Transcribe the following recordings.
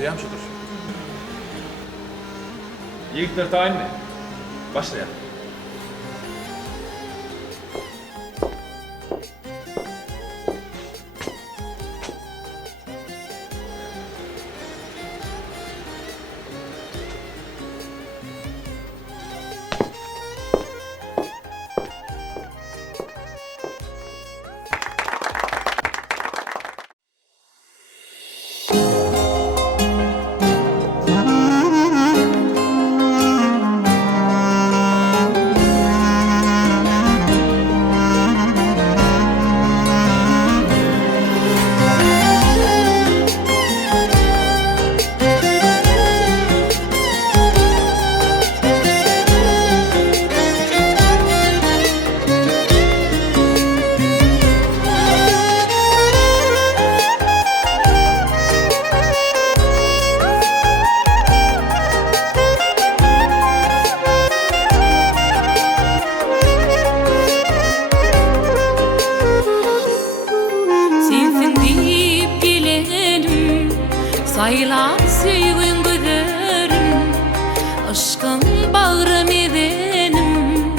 Ağlayan şudur. Yigitler tayin mi? Başlayalım. Sayla sevin güderim, aşkın bağrım edenim.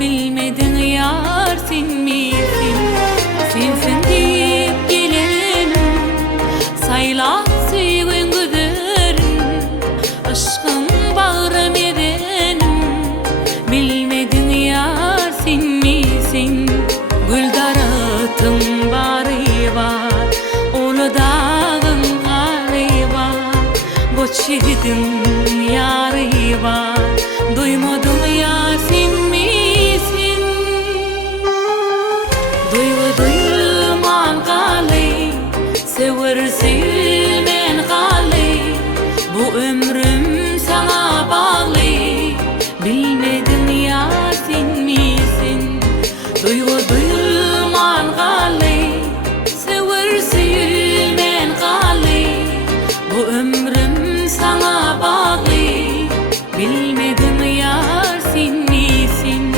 Bilmedin yar sen misin, sensin deyip gelenim. Sayla sevin güderim, aşkın bağrım edenim. Bilmedin yar sen misin, gül daratın bari var, onu dağın Çiğdin yarı var, duymadım ya sen misin? Duyman kalay, sever sevmen kalay. Bu ömrüm sana bağlı, bilmedin ya sen misin? Duyman kalay, sever sevmen kalay. Bu ömrüm sana bağlı, bilmedim yar sen misin?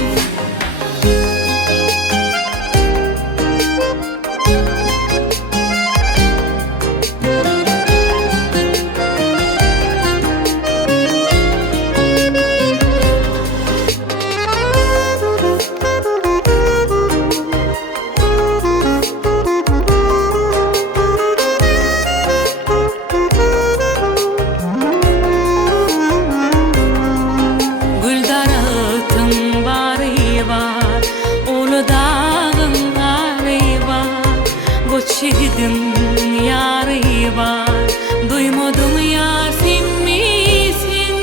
Çiğdin yarı var, duymadım ya sen misin?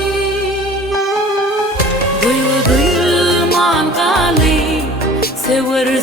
Duyman kalay, sever